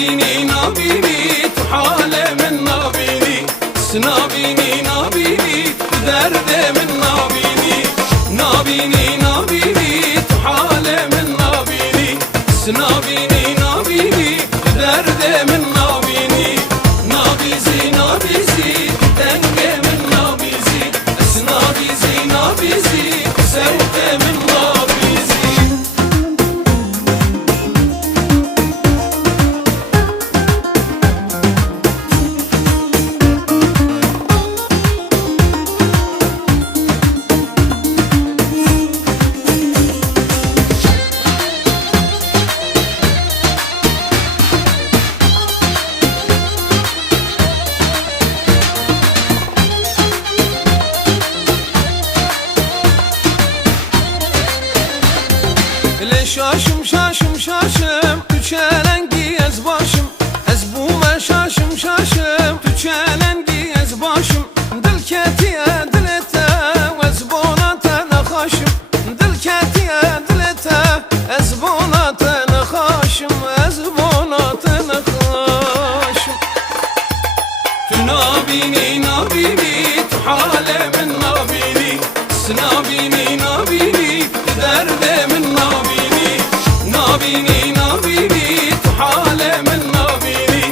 نابيني نابيني تحالة من نابيني نابيني نابيني درد من نابيني نابيني نابيني تحالة من نابيني نابيني نابيني درد من نابيني نابيزي نابيزي دنگه من نابيزي نابيزي نابيزي سوته من نابيزي Şaşım şaşım şaşım Tüçelengi ez başım Ez bume şaşım şaşım Tüçelengi ez başım Dil ketiye dilete Ez bonate nekhaşım Dil ketiye dilete Ez bonate nekhaşım Ez bonate nekhaşım Tu nabini nabini Tuhale min nabini Nabini nabini Derde min nabini نابيني نابيني تحالة من نابيني